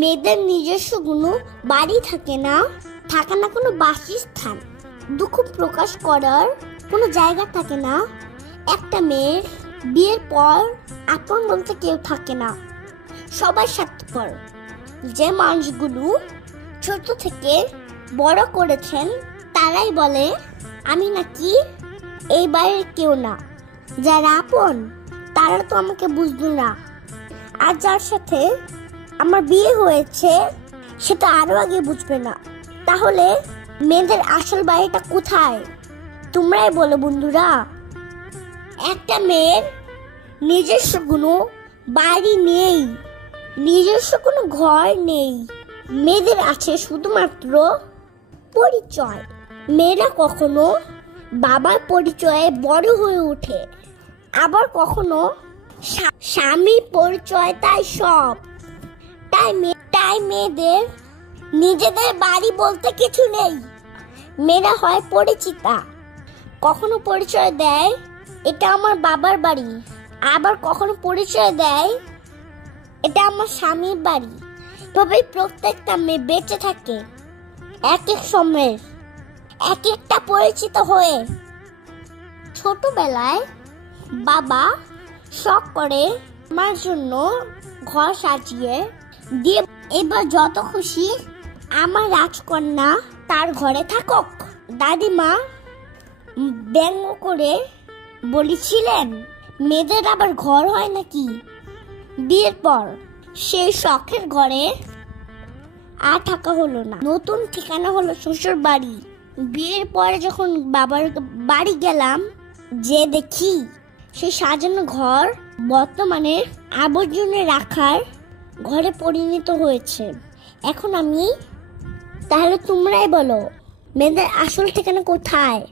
মেয়েদের নিজস্ব কোনো বাড়ি থাকে না কোনো বাসস্থান, দুঃখ প্রকাশ করার কোনো জায়গা থাকে না। একটা মেয়ের বিয়ের পর আপন বলতে কেউ থাকে না, সবাই স্বার্থপর। যে মানুষগুলো ছোট থেকে বড় করেছেন তারাই বলে আমি নাকি এই বাড়ির কেউ না। যারা আপন তারা তো আমাকে বুঝলো না, আর যার সাথে আমার বিয়ে হয়েছে সেটা আরো আগে বুঝবে না। তাহলে মেয়েদের আসল বাড়িটা কোথায় তোমরাই বলো বন্ধুরা। একটা মেয়ের নিজস্ব কোনো বাড়ি নেই, নিজস্ব কোনো ঘর নেই। মেয়েদের আছে শুধুমাত্র পরিচয়। মেয়েরা কখনো বাবার পরিচয়ে বড় হয়ে ওঠে, আবার কখনো স্বামীর পরিচয়, তাই সব। তাই মেয়েদের নিজেদের বাড়ি বলতে কিছু নেই। মেয়েরা হয় পরিচিতা, কখনো পরিচয় দেয় এটা আমার বাবার বাড়ি, আবার কখনো পরিচয় দেয় এটা আমার স্বামীর বাড়ি। এভাবেই প্রত্যেকটা মেয়ে বেঁচে থাকে এক এক সময়ে এক একটা পরিচিত হয়ে। ছোটবেলায় বাবা শখ করে আমার জন্য ঘর সাজিয়ে দিয়ে, এবার যত খুশি আমার রাজকন্যা তার ঘরে থাকুক। দাদিমা ব্যঙ্গ করে বলেছিলেন মেয়েদের আবার ঘর হয় নাকি বিয়ের পর। সেই শখের ঘরে আর থাকা হলো না, নতুন ঠিকানা হলো শ্বশুর বাড়ি। বিয়ের পরে যখন বাবার বাড়ি গেলাম, যে দেখি সেই সাজানো ঘর বর্তমানে আবর্জনা রাখার ঘরে পরিণত হয়েছে। এখন আমি, তাহলে তোমরাই বলো মেয়েদের আসল ঠিকানা কোথায়?